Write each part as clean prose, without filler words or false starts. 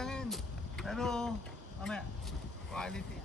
lang yun. Pero, mamaya, quality.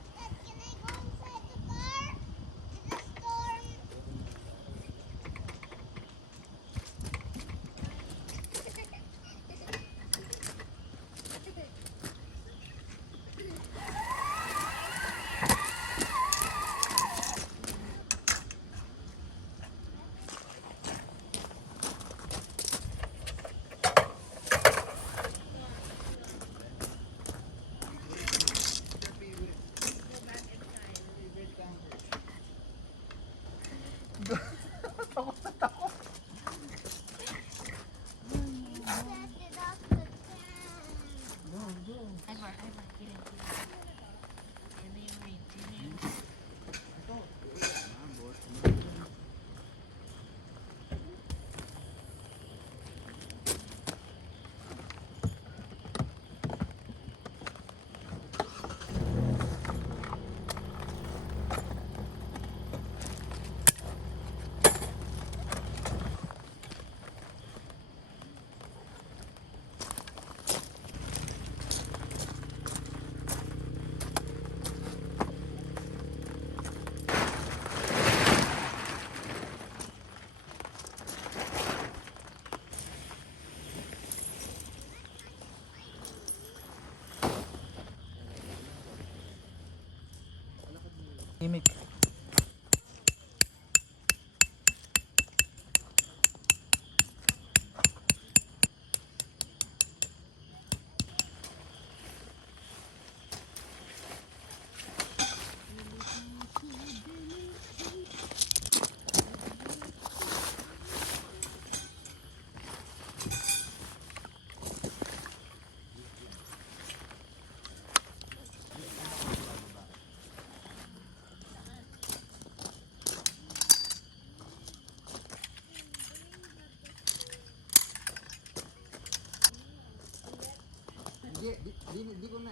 Takot na takot. Go, go. Ivar, kidding. Yan na yung ring. Imik.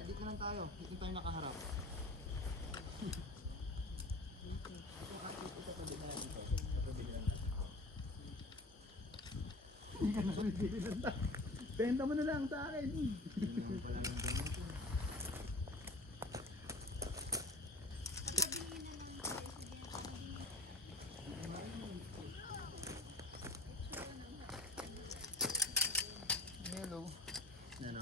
Di ko lang tayo. Dito tayo nakaharap. Hindi ka na bibili lang tayo. Benta mo na lang sa akin. Hello. Ano?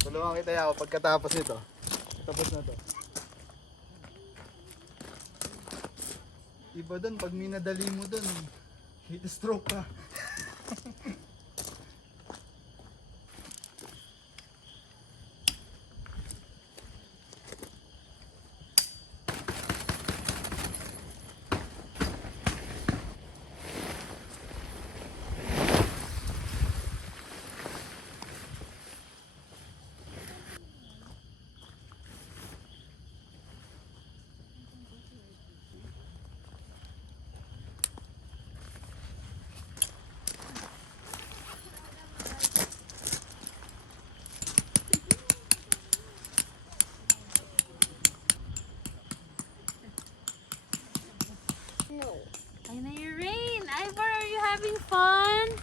Tulungan kita yaw pagkatapos nito. Tapos na to. Iba dun, pag minadali mo dun, heat stroke ka. Ayun na yung rain. Ivar, are you having fun?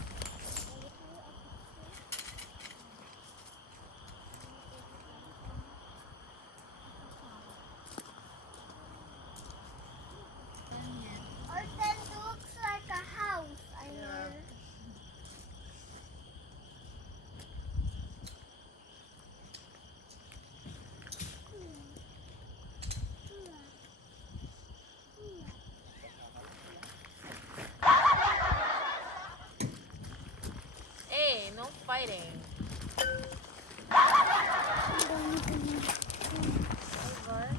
Or that looks like a house. I know. Hey, no fighting. Ivar?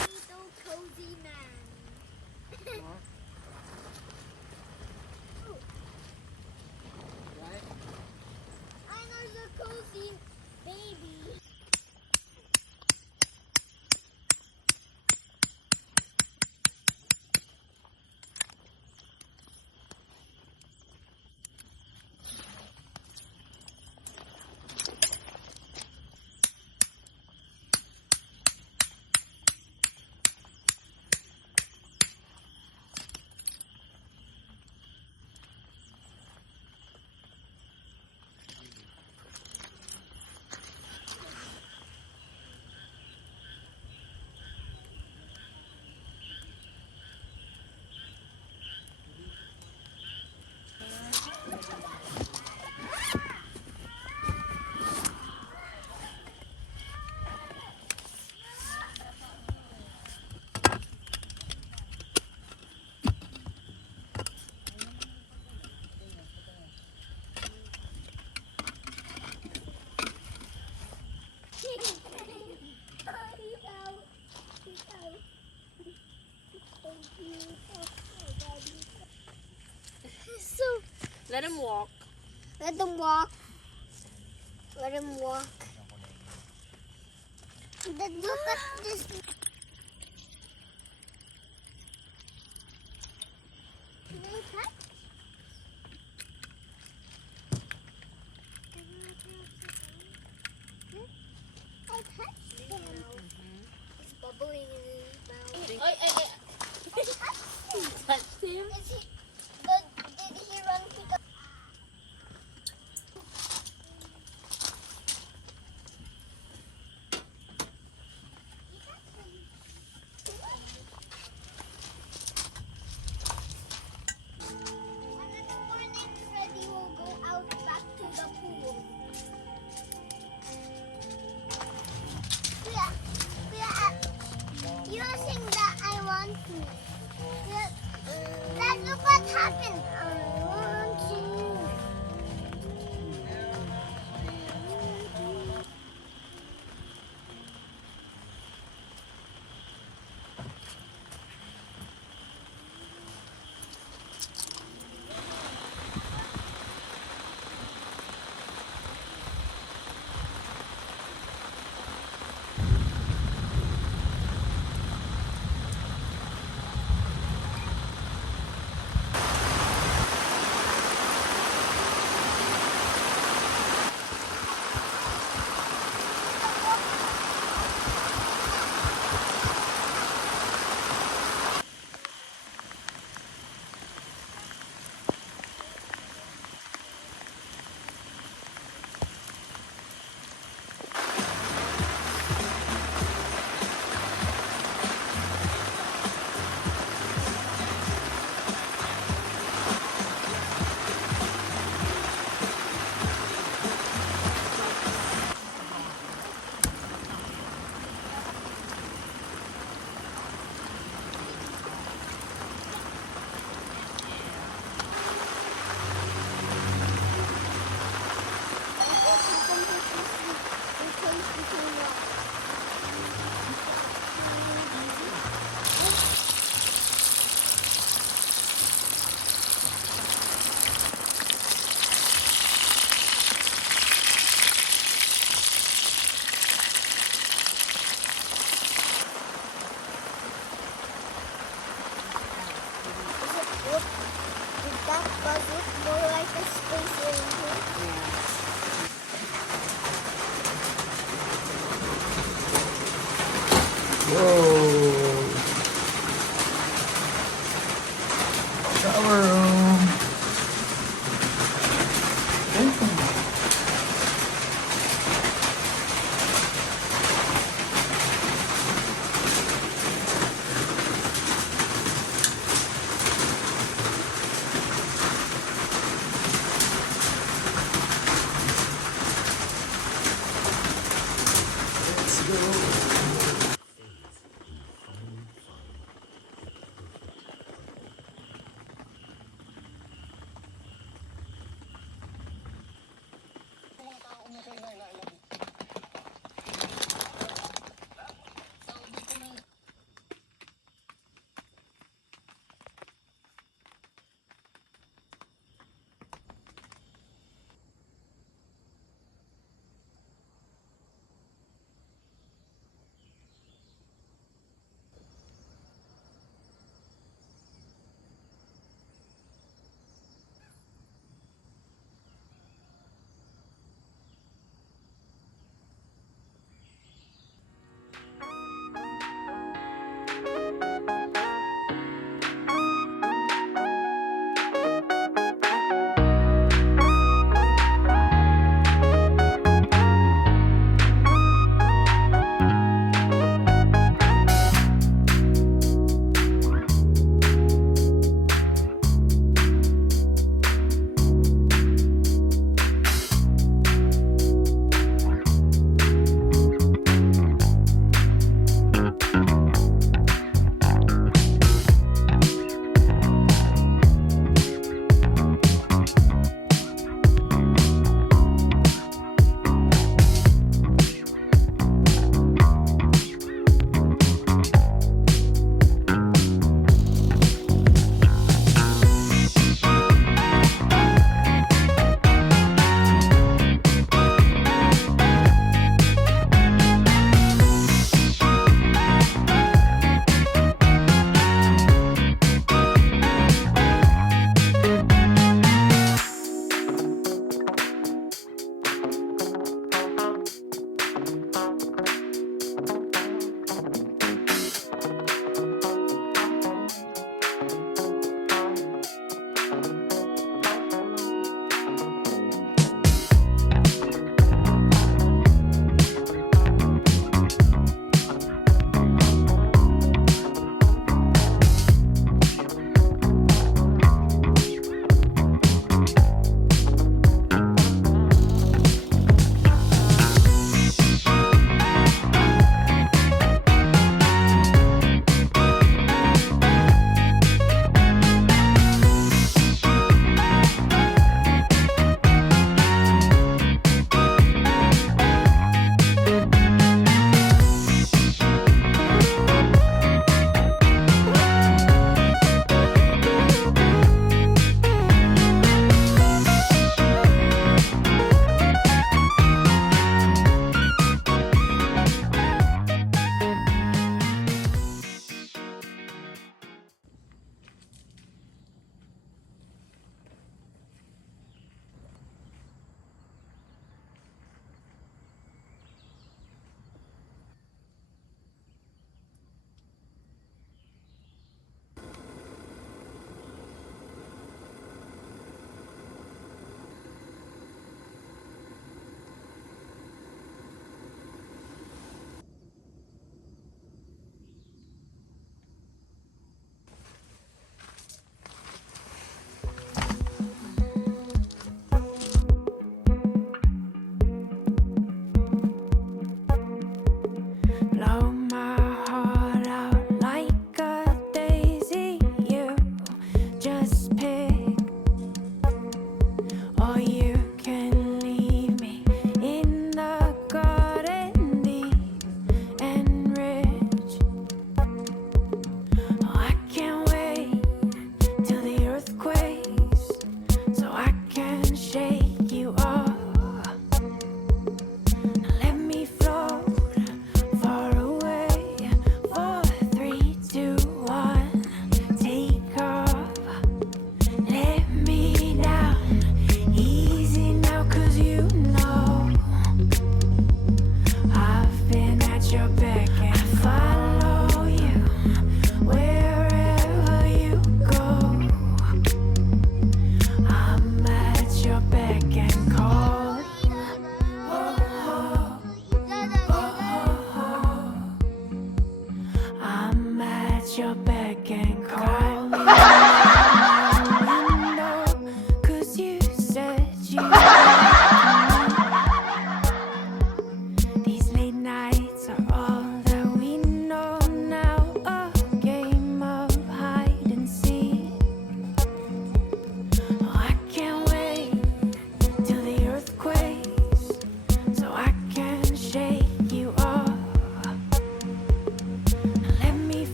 Little cozy man. I know the cozy baby. So Let him walk. let them walk. Let him walk. Then look at this. Can I touch? I touched him. It's bubbling in his mouth. Ay, ay, ay. I touched him. Touched him? Is he, did he run pick up? And in the morning, Freddy will go out back to the pool. Using that I want to. Dad, look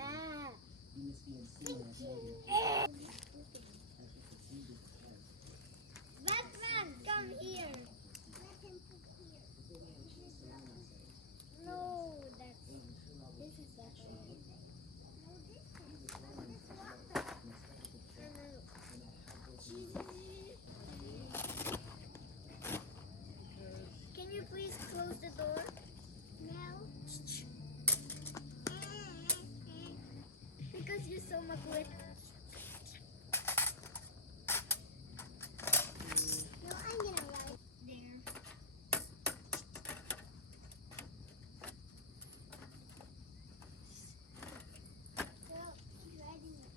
Ah. Batman, come here. Let him put here. No, that's this is Batman. No, this is water. Can you please close the door? No. Because you're so McQuick. No, I'm gonna write there. So, he's writing it.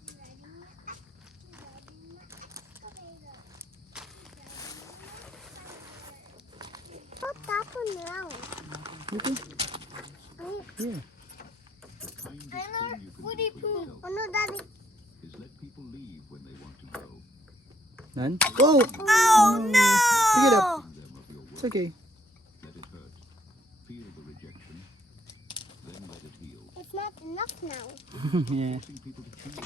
He's writing my He's writing my excavator. Tapon lang. Okay. Yeah. Ano? Woody poo. Ano, Daddy? Is let people leave when they want to go. Nan? Oh! Oh, no! Pick it up. Tell them of your It's work. okay. Let it hurt. Feel the rejection. Then let it heal. It's not enough now. Yeah. Forcing people to choose.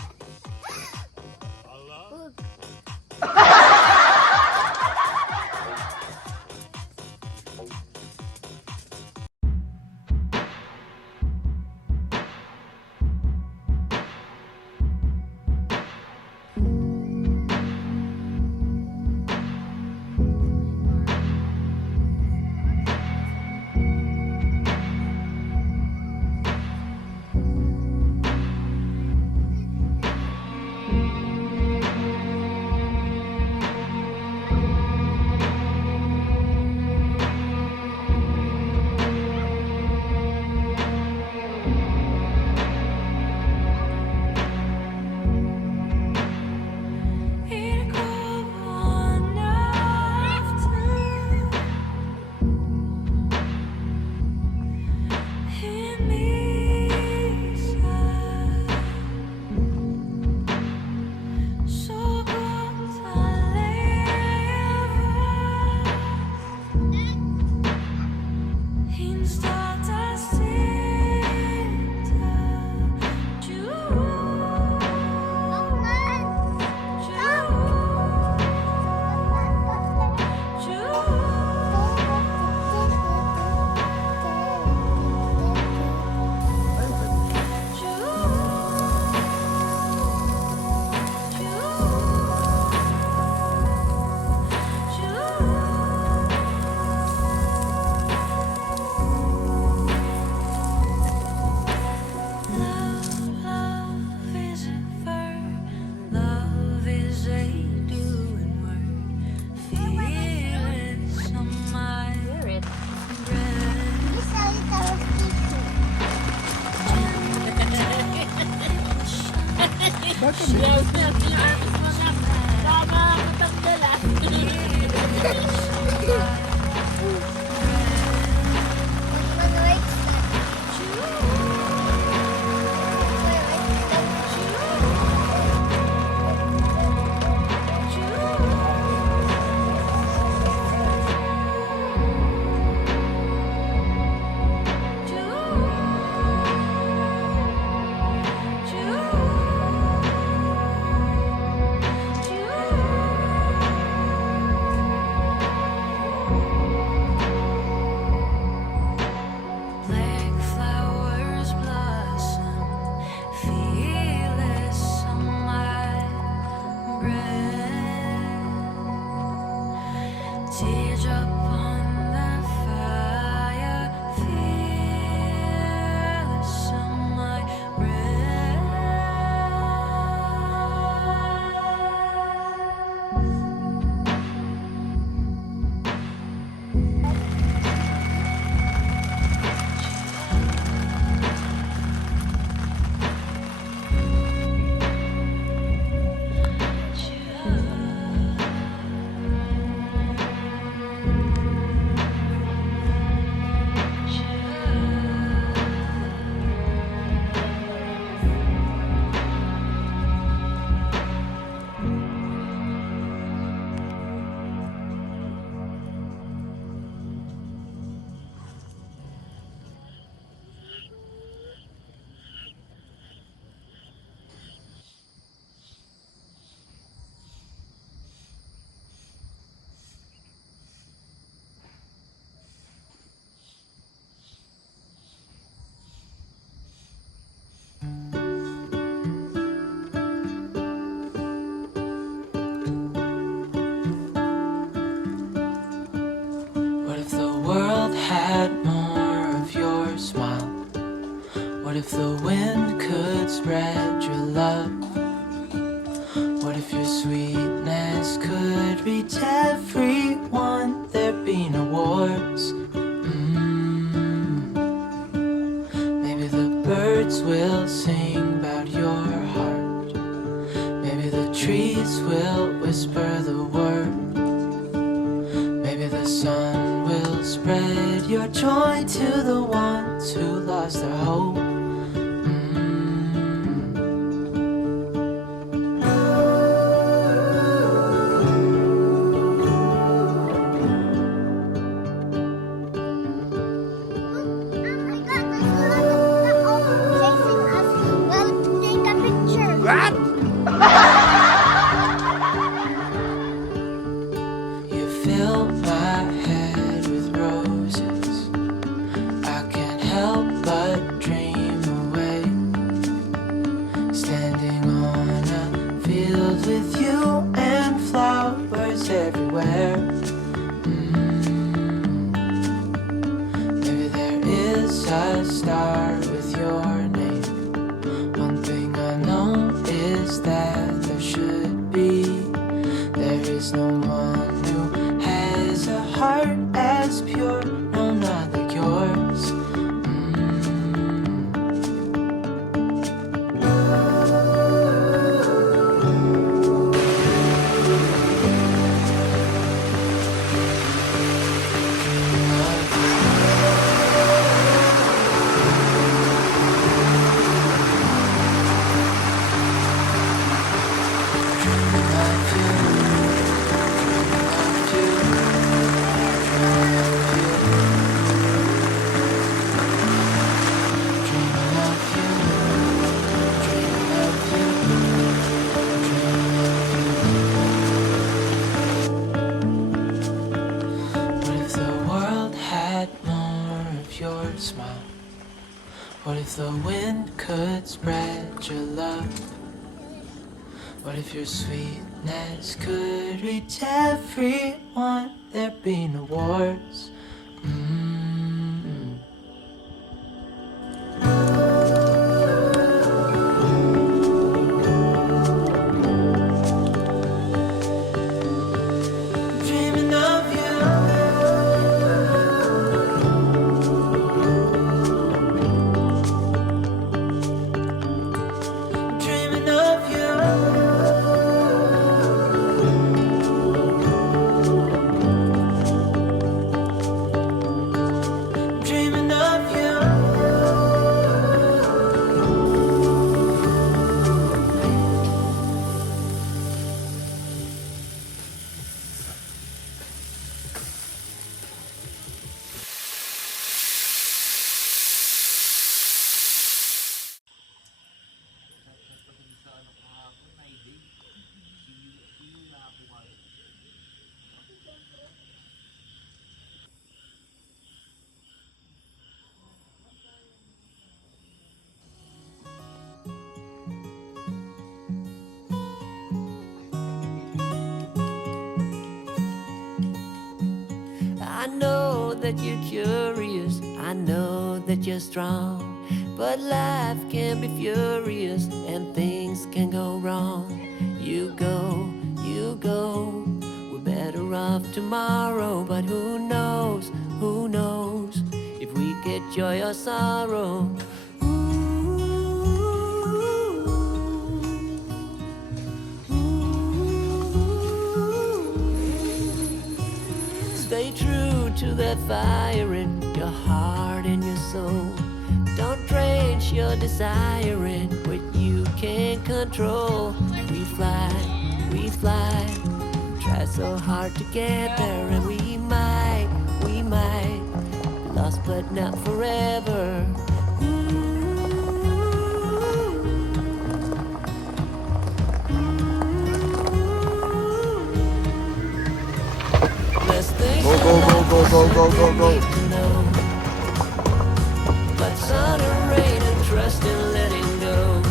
What if the wind could spread your love? What if your sweetness could reach everyone? There'd be no wars. Maybe the birds will sing about your heart. Maybe the trees will whisper the word. Maybe the sun will spread your joy to the ones who lost their hope. You fill my head with roses. I can't help but dream away. Standing on a field with you and flowers everywhere. Maybe there is a star with your name. One thing I know is that there should be. There is no one who has a heart as pure, no, not like yours. What if the world had more of your smile? What if the wind could spread your love? What if your sweetness could reach everyone? There'd be no wars. Dreaming of you. Dreaming of you. Dreaming of you. I know that you're curious, I know that you're strong, but life can be furious and things can go wrong. You go, we're better off tomorrow, but who knows if we get joy or sorrow. Stay true to that fire in your heart and your soul. Don't drench your desire in what you can't control. We fly, try so hard to get there, and we might be lost but not forever. Go. But sun or rain and trust in letting go.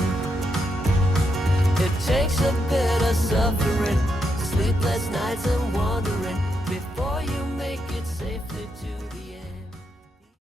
It takes a bit of suffering, sleepless nights and wandering before you make it safely.